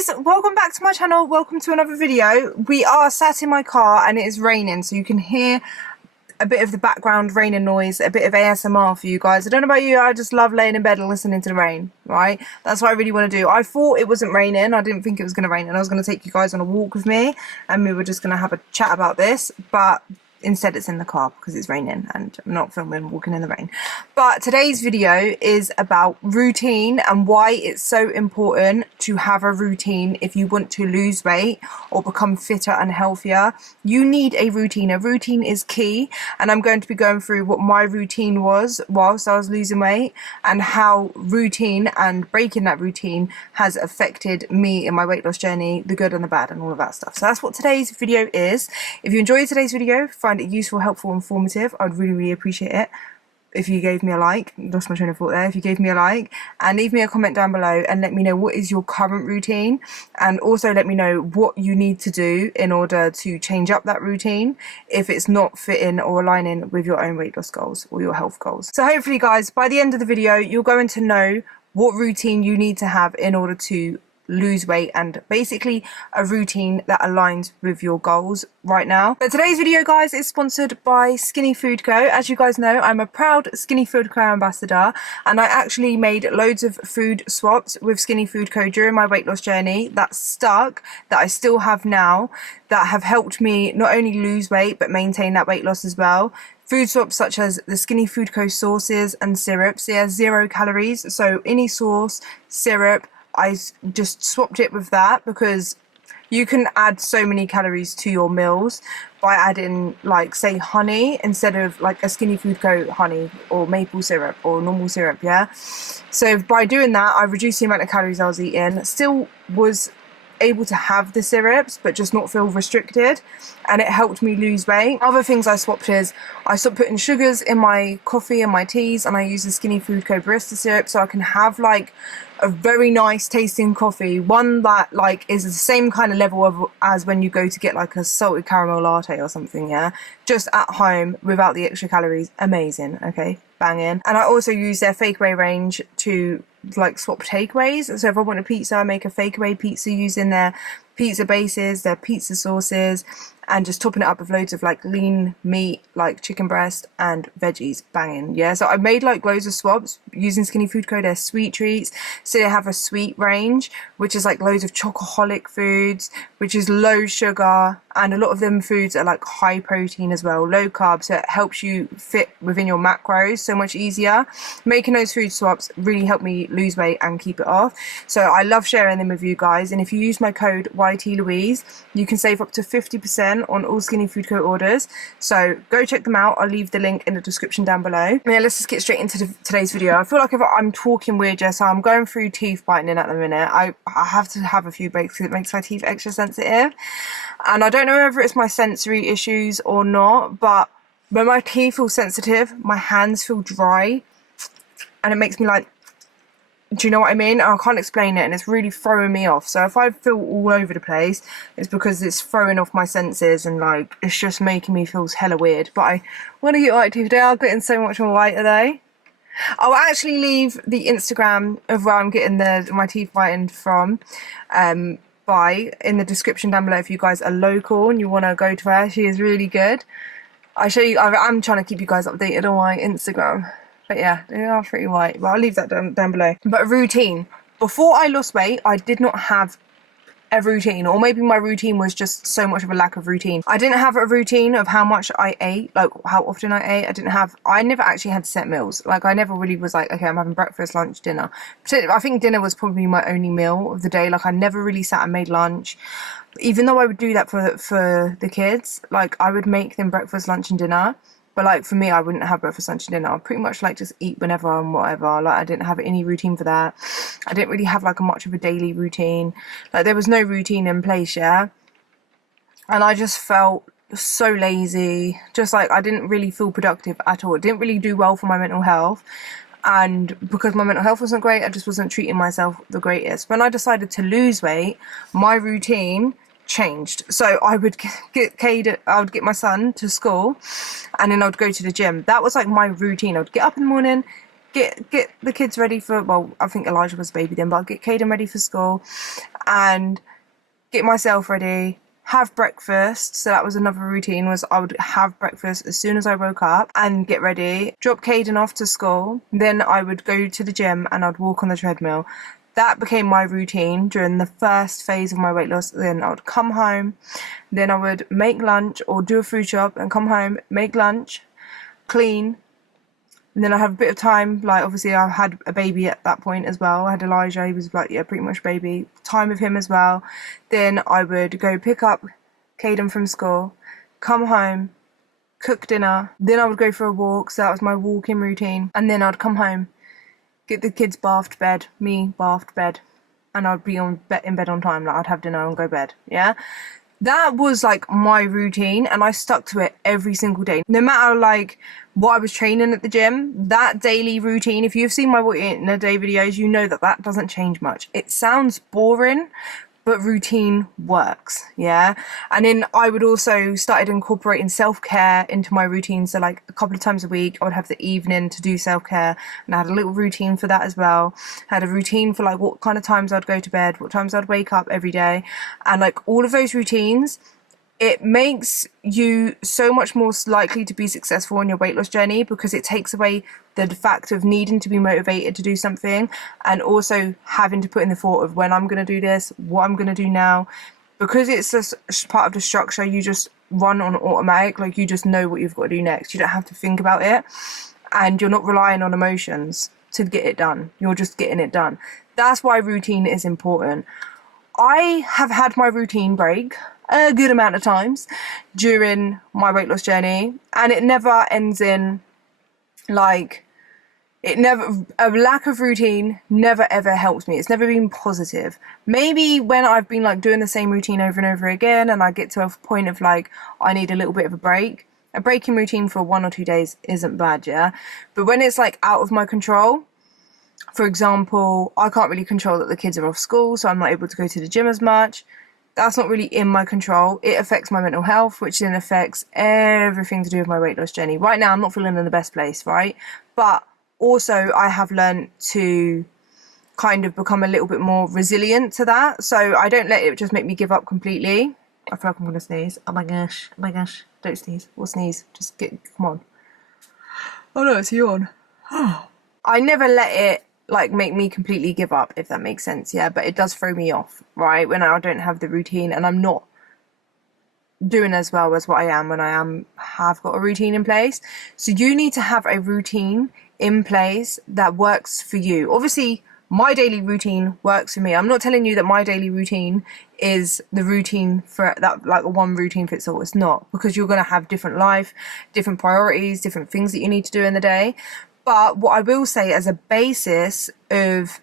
guys, welcome back to my channel. Welcome to another video. We are sat in my car and it is raining, so you can hear a bit of the background raining noise, a bit of ASMR for you guys. I don't know about you, I just love laying in bed and listening to the rain, right? That's what I really want to do. I thought it wasn't raining. I didn't think it was going to rain, and I was going to take you guys on a walk with me and we were just going to have a chat about this, but instead it's in the car because it's raining and I'm not filming walking in the rain. But today's video is about routine and why it's so important to have a routine if you want to lose weight or become fitter and healthier. You need a routine. A routine is key, and I'm going to be going through what my routine was whilst I was losing weight and how routine and breaking that routine has affected me in my weight loss journey, the good and the bad and all of that stuff. So that's what today's video is. If you enjoyed today's video, find it useful, helpful, informative, I'd really appreciate it if you gave me a like. Lost my train of thought there. If you gave me a like, and leave me a comment down below and let me know what is your current routine, and also let me know what you need to do in order to change up that routine if it's not fitting or aligning with your own weight loss goals or your health goals. So hopefully guys, by the end of the video you're going to know what routine you need to have in order to lose weight, and basically a routine that aligns with your goals right now. But today's video guys is sponsored by Skinny Food Co. As you guys know, I'm a proud Skinny Food Co ambassador, and I actually made loads of food swaps with Skinny Food Co during my weight loss journey that stuck, that I still have now, that have helped me not only lose weight but maintain that weight loss as well. Food swaps such as the Skinny Food Co sauces and syrups. They are 0 calories, so any sauce, syrup, I just swapped it with that because you can add so many calories to your meals by adding, like, say honey instead of like a Skinny Food Co honey or maple syrup or normal syrup, yeah? So by doing that, I reduced the amount of calories I was eating. Still was able to have the syrups but just not feel restricted, and it helped me lose weight. Other things I swapped is I stopped putting sugars in my coffee and my teas, and I use the Skinny Food Co barista syrup so I can have like a very nice tasting coffee, one that like is the same kind of level of as when you go to get like a salted caramel latte or something, yeah, just at home without the extra calories. Amazing. Okay, banging. And I also use their fakeaway range to like swap takeaways. So if I want a pizza, I make a fakeaway pizza using their pizza bases, their pizza sauces, and just topping it up with loads of like lean meat like chicken breast and veggies. Banging. Yeah, so I made like loads of swaps using Skinny Food Co. Their sweet treats, so they have a sweet range which is like loads of chocoholic foods, which is low sugar, and a lot of them foods are like high protein as well, low carb, so it helps you fit within your macros so much easier. Making those food swaps really helped me lose weight and keep it off, so I love sharing them with you guys. And if you use my code YTLouise, you can save up to 50% on all Skinny Food Co orders, so go check them out. I'll leave the link in the description down below. Yeah, let's just get straight into today's video. I feel like if I'm talking weird, yeah, so I'm going through teeth whitening at the minute. I have to have a few breaks because it makes my teeth extra sensitive, and I don't know whether it's my sensory issues or not, but when my teeth feel sensitive, my hands feel dry and it makes me like, do you know what I mean? I can't explain it, and it's really throwing me off. So if I feel all over the place, it's because it's throwing off my senses, and like it's just making me feel hella weird. But I want to get white teeth. They are getting so much more white, are they? I'll actually leave the Instagram of where I'm getting my teeth whitened from by in the description down below if you guys are local and you want to go to her. She is really good. I show you. I'm trying to keep you guys updated on my Instagram. But yeah, they are pretty white. But I'll leave that down below. But a routine. Before I lost weight, I did not have a routine, or maybe my routine was just so much of a lack of routine. I didn't have a routine of how much I ate, like how often I ate. I never actually had set meals. Like I never really was like, okay, I'm having breakfast, lunch, dinner. I think dinner was probably my only meal of the day. Like I never really sat and made lunch, even though I would do that for the kids. Like I would make them breakfast, lunch and dinner. But like for me, I wouldn't have breakfast, lunch and dinner. I'd pretty much like just eat whenever and whatever. Like I didn't have any routine for that. I didn't really have like much of a daily routine. Like there was no routine in place, yeah. And I just felt so lazy. Just like I didn't really feel productive at all. It didn't really do well for my mental health. And because my mental health wasn't great, I just wasn't treating myself the greatest. When I decided to lose weight, my routine changed. So I would get my son to school, and then I would go to the gym. That was like my routine. I would get up in the morning, get the kids ready for, well, I think Elijah was a baby then, but I'd get Caden ready for school, and get myself ready, have breakfast. So that was another routine, was I would have breakfast as soon as I woke up and get ready, drop Caden off to school. Then I would go to the gym and I'd walk on the treadmill. That became my routine during the first phase of my weight loss. Then I would come home, then I would make lunch or do a food shop and come home, make lunch, clean. And then I have a bit of time, like obviously I had a baby at that point as well. I had Elijah, he was like, yeah, pretty much baby. Time with him as well. Then I would go pick up Caden from school, come home, cook dinner. Then I would go for a walk, so that was my walking routine. And then I'd come home, get the kids bathed, bed, me bathed, bed. And I'd be in bed on time, like I'd have dinner and go bed, yeah? That was like my routine, and I stuck to it every single day. No matter like what I was training at the gym, that daily routine, if you've seen my What You Eat in a Day videos, you know that that doesn't change much. It sounds boring, but routine works, yeah? And then I would also started incorporating self-care into my routine. So like a couple of times a week, I would have the evening to do self-care, and I had a little routine for that as well. I had a routine for like what kind of times I'd go to bed, what times I'd wake up every day. And like all of those routines, it makes you so much more likely to be successful on your weight loss journey, because it takes away the fact of needing to be motivated to do something, and also having to put in the thought of when I'm going to do this, what I'm going to do now. Because it's just part of the structure, you just run on automatic, like you just know what you've got to do next. You don't have to think about it, and you're not relying on emotions to get it done. You're just getting it done. That's why routine is important. I have had my routine break a good amount of times during my weight loss journey, and it never ends in like, a lack of routine never ever helps me. It's never been positive. Maybe when I've been like doing the same routine over and over again, and I get to a point of like, I need a little bit of a break. A breaking routine for 1 or 2 days isn't bad, yeah? But when it's like out of my control, for example, I can't really control that the kids are off school, so I'm not able to go to the gym as much. That's not really in my control. It affects my mental health, which then affects everything to do with my weight loss journey. Right now, I'm not feeling in the best place, right? But also, I have learned to kind of become a little bit more resilient to that. So I don't let it just make me give up completely. I feel like I'm going to sneeze. Oh my gosh. Oh my gosh. Don't sneeze. Or sneeze. Just come on. Oh no, it's a yawn. I never let it like make me completely give up, if that makes sense, yeah? But it does throw me off, right? When I don't have the routine and I'm not doing as well as what I am when I have got a routine in place. So you need to have a routine in place that works for you. Obviously, my daily routine works for me. I'm not telling you that my daily routine is the routine for that, like one routine fits all. It's not, because you're going to have different life, different priorities, different things that you need to do in the day. But what I will say as a basis of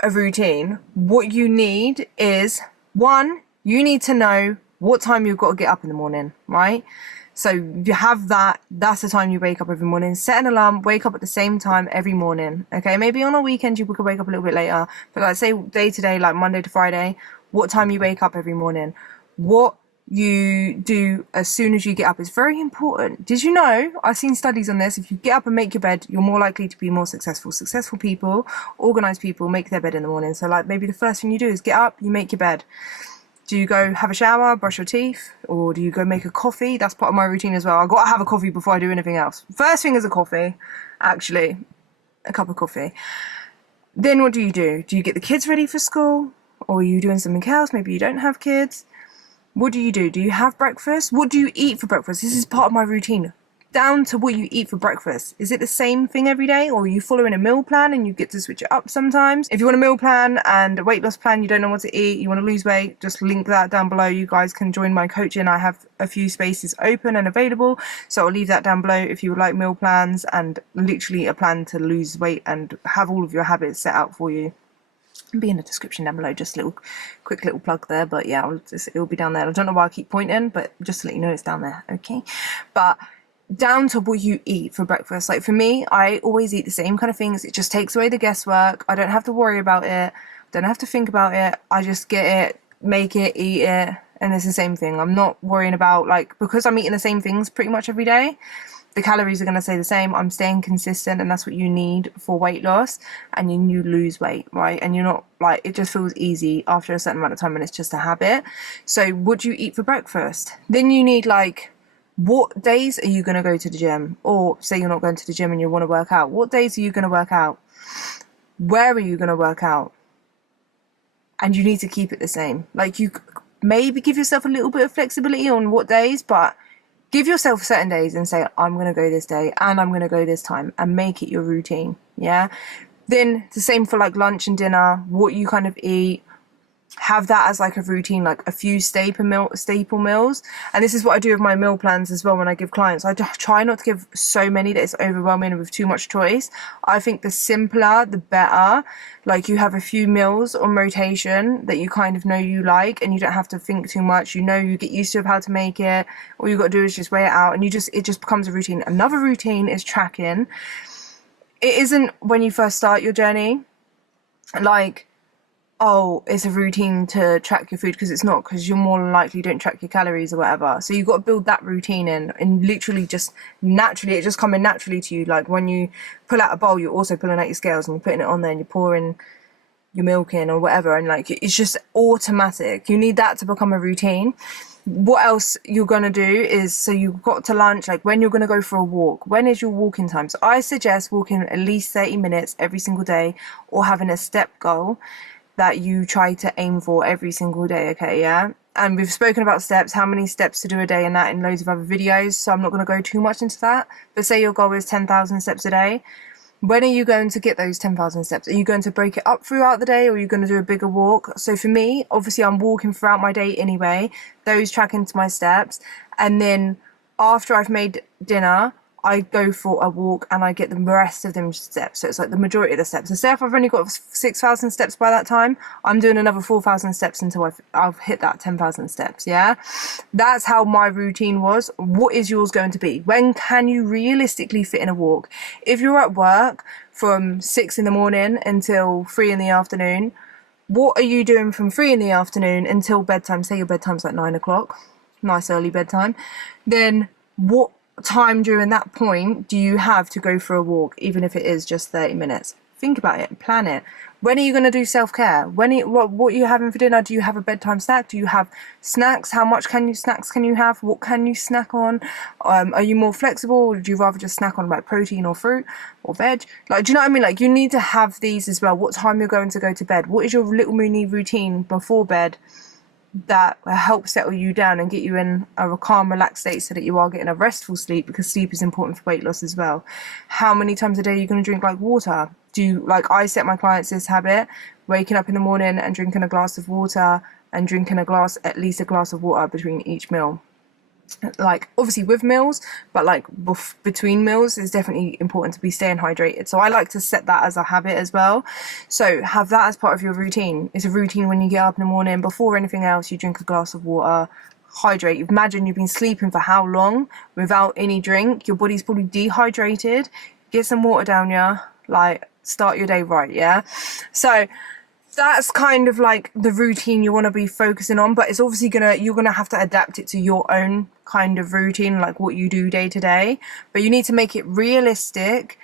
a routine, what you need is, one, you need to know what time you've got to get up in the morning, right? So you have that, that's the time you wake up every morning. Set an alarm, wake up at the same time every morning, okay? Maybe on a weekend you could wake up a little bit later, but like say day to day, like Monday to Friday, what time you wake up every morning. What you do as soon as you get up is very important. Did you know, I've seen studies on this, if you get up and make your bed, you're more likely to be more successful. Successful people, organized people, make their bed in the morning. So like maybe the first thing you do is get up, you make your bed. Do you go have a shower, brush your teeth, or do you go make a coffee? That's part of my routine as well. I've got to have a coffee before I do anything else. First thing is a coffee, actually, a cup of coffee. Then what do you do? Do you get the kids ready for school? Or are you doing something else? Maybe you don't have kids. What do you do? Do you have breakfast? What do you eat for breakfast? This is part of my routine. Down to what you eat for breakfast. Is it the same thing every day, or are you following a meal plan and you get to switch it up sometimes? If you want a meal plan and a weight loss plan, you don't know what to eat, you want to lose weight, just link that down below. You guys can join my coaching. I have a few spaces open and available, so I'll leave that down below if you would like meal plans and literally a plan to lose weight and have all of your habits set out for you. It'll be in the description down below, just a quick little plug there, but yeah, it'll be down there. I don't know why I keep pointing, but just to let you know it's down there, okay? But down to what you eat for breakfast. Like for me, I always eat the same kind of things. It just takes away the guesswork. I don't have to worry about it. Don't have to think about it. I just get it, make it, eat it, and it's the same thing. I'm not worrying about, like, because I'm eating the same things pretty much every day, The calories are going to stay the same. I'm staying consistent, and that's what you need for weight loss, and you lose weight, right? And you're not like, it just feels easy after a certain amount of time, and it's just a habit. So what do you eat for breakfast? Then you need like, what days are you going to go to the gym? Or say you're not going to the gym and you want to work out. What days are you going to work out? Where are you going to work out? And you need to keep it the same. Like, you maybe give yourself a little bit of flexibility on what days, but give yourself certain days and say, I'm going to go this day and I'm going to go this time, and make it your routine. Yeah. Then the same for like lunch and dinner, what you kind of eat. Have that as like a routine, like a few staple meals. And this is what I do with my meal plans as well when I give clients. I try not to give so many that it's overwhelming with too much choice. I think the simpler, the better. Like, you have a few meals on rotation that you kind of know you like, and you don't have to think too much. You know, you get used to how to make it. All you got to do is just weigh it out, and it just becomes a routine. Another routine is tracking. It isn't when you first start your journey, like, oh, it's a routine to track your food, because it's not, because you're more likely don't track your calories or whatever. So you've got to build that routine in, and literally just naturally, it just coming naturally to you. Like, when you pull out a bowl, you're also pulling out your scales and you're putting it on there, and you're pouring your milk in or whatever, and like, it's just automatic. You need that to become a routine. What else you're going to do is, so you've got to lunch, like when you're going to go for a walk, when is your walking time? So I suggest walking at least 30 minutes every single day, or having a step goal that you try to aim for every single day, okay, yeah? And we've spoken about steps, how many steps to do a day, and that in loads of other videos, so I'm not going to go too much into that. But say your goal is 10,000 steps a day. When are you going to get those 10,000 steps? Are you going to break it up throughout the day, or are you going to do a bigger walk? So for me, obviously I'm walking throughout my day anyway, those track into my steps, and then after I've made dinner, I go for a walk and I get the rest of them steps. So it's like the majority of the steps. So say if I've only got 6,000 steps by that time, I'm doing another 4,000 steps until I've hit that 10,000 steps, yeah? That's how my routine was. What is yours going to be? When can you realistically fit in a walk? If you're at work from 6 in the morning until 3 in the afternoon, what are you doing from 3 in the afternoon until bedtime? Say your bedtime's like 9 o'clock, nice early bedtime. Then what time during that point do you have to go for a walk, even if it is just 30 minutes? Think about it, plan it. When are you going to do self-care? What are you having for dinner? Do you have a bedtime snack? Do you have snacks? How much snacks can you have? What can you snack on? Are you more flexible, or would you rather just snack on like protein or fruit or veg? Like, do you know what I mean? Like, you need to have these as well. What time you're going to go to bed? What is your little mini routine before bed that help settle you down and get you in a calm, relaxed state, so that you are getting a restful sleep, because sleep is important for weight loss as well. How many times a day are you going to drink like water? I set my clients this habit, waking up in the morning and drinking a glass of water, and drinking at least a glass of water between each meal. Like, obviously with meals, but like between meals is definitely important to be staying hydrated. So I like to set that as a habit as well. So have that as part of your routine. It's a routine when you get up in the morning, before anything else, you drink a glass of water, hydrate. Imagine you've been sleeping for how long without any drink? Your body's probably dehydrated. Get some water down you, like, start your day right, yeah? So that's kind of like the routine you want to be focusing on, but it's obviously you're gonna have to adapt it to your own kind of routine, like what you do day to day. But you need to make it realistic,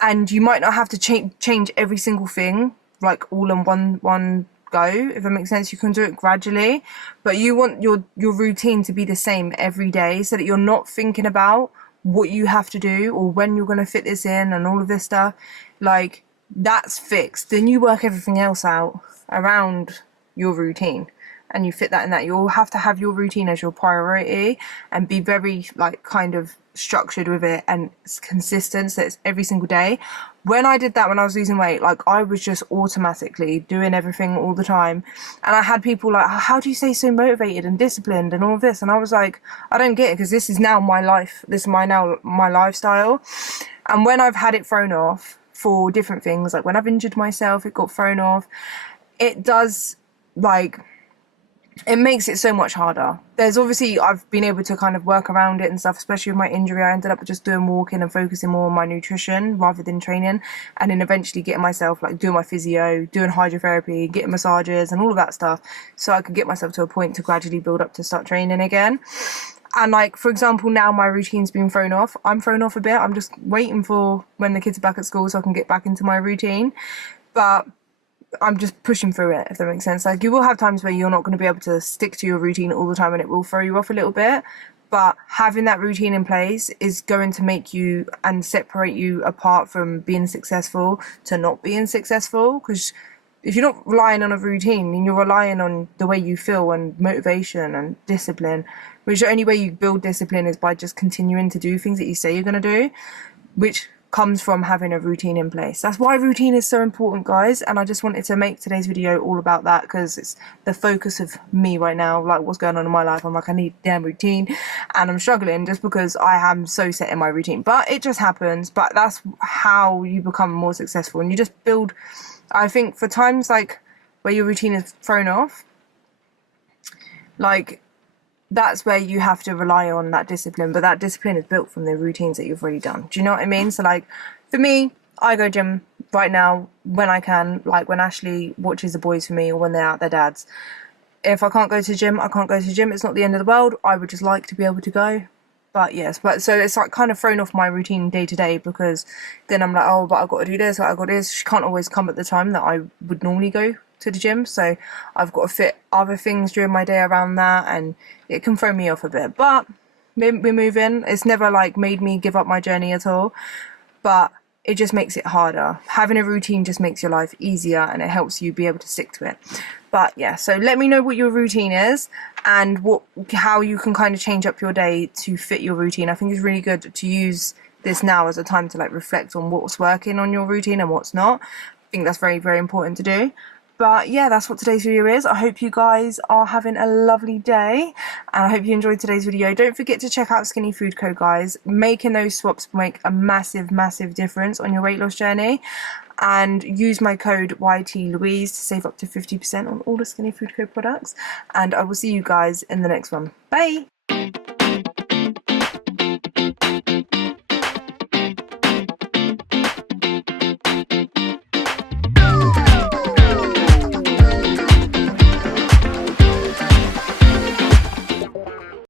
and you might not have to change every single thing like all in one go, if that makes sense. You can do it gradually, but you want your routine to be the same every day, so that you're not thinking about what you have to do or when you're going to fit this in and all of this stuff. Like, that's fixed. Then you work everything else out around your routine, and you fit that in that. You'll have to have your routine as your priority, and be very like kind of structured with it, and it's consistent, so it's every single day. When I did that, when I was losing weight, like, I was just automatically doing everything all the time, and I had people like, how do you stay so motivated and disciplined and all of this? And I was like, I don't get it, because this is now my life. This is my lifestyle. And when I've had it thrown off for different things, like when I've injured myself, it got thrown off. It does, like, it makes it so much harder. There's obviously, I've been able to kind of work around it and stuff, especially with my injury. I ended up just doing walking and focusing more on my nutrition rather than training, and then eventually getting myself, like, doing my physio, doing hydrotherapy, getting massages and all of that stuff, so I could get myself to a point to gradually build up to start training again. And like, for example, now my routine's been thrown off. I'm thrown off a bit. I'm just waiting for when the kids are back at school so I can get back into my routine. But I'm just pushing through it, if that makes sense. Like, you will have times where you're not going to be able to stick to your routine all the time and it will throw you off a little bit. But having that routine in place is going to make you and separate you apart from being successful to not being successful. Because if you're not relying on a routine, then you're relying on the way you feel and motivation and discipline, which the only way you build discipline is by just continuing to do things that you say you're going to do, which comes from having a routine in place. That's why routine is so important, guys. And I just wanted to make today's video all about that because it's the focus of me right now, like what's going on in my life. I'm like, I need a damn routine, and I'm struggling just because I am so set in my routine, but it just happens. But that's how you become more successful, and you just build. I think for times like where your routine is thrown off, like, that's where you have to rely on that discipline, but that discipline is built from the routines that you've already done. Do you know what I mean? So like, for me, I go gym right now when I can, like when Ashley watches the boys for me or when they're at their dad's. If I can't go to gym, I can't go to gym. It's not the end of the world. I would just like to be able to go. But yes, but so it's like kind of thrown off my routine day to day, because then I'm like, oh, but I've got to do this, I've got to do this. She can't always come at the time that I would normally go to the gym, so I've got to fit other things during my day around that, and it can throw me off a bit. But we're moving. It's never like made me give up my journey at all, but it just makes it harder. Having a routine just makes your life easier, and it helps you be able to stick to it. But yeah, so let me know what your routine is and how you can kind of change up your day to fit your routine. I think it's really good to use this now as a time to like reflect on what's working on your routine and what's not. I think that's very, very important to do. But yeah, that's what today's video is. I hope you guys are having a lovely day, and I hope you enjoyed today's video. Don't forget to check out Skinny Food Co, guys. Making those swaps will make a massive, massive difference on your weight loss journey. And use my code YTLouise to save up to 50% on all the Skinny Food Co products. And I will see you guys in the next one. Bye!